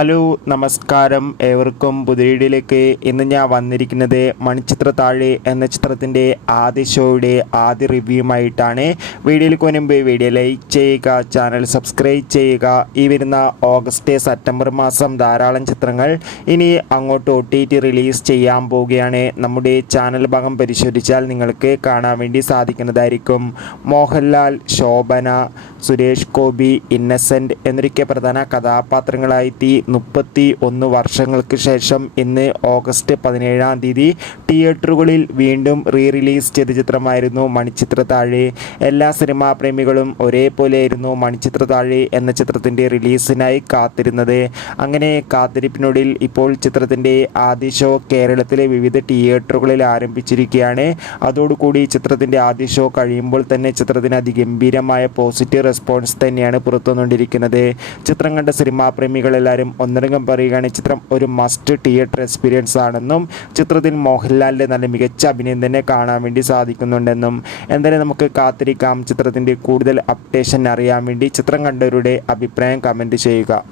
Hello നമസ്കാരം, ഏവർക്കും പുതിയ വീഡിയോയിലേക്ക്. ഇന്ന് ഞാൻ വന്നിരിക്കുന്നത് മണിച്ചിത്രത്താഴ് എന്ന ചിത്രത്തിൻ്റെ ആദ്യ ഷോയുടെ ആദ്യ റിവ്യൂമായിട്ടാണ്. വീഡിയോയിലേക്ക് മുൻപ് വീഡിയോ ലൈക്ക് ചെയ്യുക, ചാനൽ സബ്സ്ക്രൈബ് ചെയ്യുക. ഈ വരുന്ന ഓഗസ്റ്റ് സെപ്റ്റംബർ മാസം ധാരാളം ചിത്രങ്ങൾ ഇനി അങ്ങോട്ട് OTT റിലീസ് ചെയ്യാൻ പോവുകയാണ്. നമ്മുടെ ചാനൽ ഭാഗം പരിശോധിച്ചാൽ നിങ്ങൾക്ക് കാണാൻ വേണ്ടി സാധിക്കുന്നതായിരിക്കും. മോഹൻലാൽ, ശോഭന, സുരേഷ് ഗോപി, ഇന്നസെൻ്റ് എന്നൊക്കെ പ്രധാന കഥാപാത്രങ്ങളായി 31 വർഷങ്ങൾക്ക് ശേഷം ഇന്ന് ഓഗസ്റ്റ് 17-ാം തീയതി തിയേറ്ററുകളിൽ വീണ്ടും റിലീസ് ചെയ്ത ചിത്രമായിരുന്നു മണിച്ചിത്രത്താഴ്. എല്ലാ സിനിമാ പ്രേമികളും ഒരേപോലെയായിരുന്നു മണിച്ചിത്രത്താഴ് എന്ന ചിത്രത്തിൻ്റെ റിലീസിനായി കാത്തിരുന്നത്. അങ്ങനെ കാത്തിരിപ്പിനൊടുവിൽ ഇപ്പോൾ ചിത്രത്തിൻ്റെ ആദ്യ ഷോ കേരളത്തിലെ വിവിധ തിയേറ്ററുകളിൽ ആരംഭിച്ചിരിക്കുകയാണ്. അതോടുകൂടി ചിത്രത്തിൻ്റെ ആദ്യ ഷോ കഴിയുമ്പോൾ തന്നെ ചിത്രത്തിന് അതിഗംഭീരമായ പോസിറ്റീവ് റെസ്പോൺസ് തന്നെയാണ് പുറത്തുവന്നുകൊണ്ടിരിക്കുന്നത്. ചിത്രം കണ്ട സിനിമാ പ്രേമികളെല്ലാവരും ഒന്നടങ്കം പറയുകയാണ് ചിത്രം ഒരു മസ്റ്റ് തിയേറ്റർ എക്സ്പീരിയൻസ് ആണെന്നും ചിത്രത്തിൽ മോഹൻലാലിൻ്റെ നല്ല മികച്ച അഭിനയം തന്നെ കാണാൻ വേണ്ടി സാധിക്കുന്നുണ്ടെന്നും. എന്തായാലും നമുക്ക് കാത്തിരിക്കാം ചിത്രത്തിൻ്റെ കൂടുതൽ അപ്ഡേഷൻ അറിയാൻ വേണ്ടി. ചിത്രം കണ്ടവരുടെ അഭിപ്രായം കമൻറ്റ് ചെയ്യുക.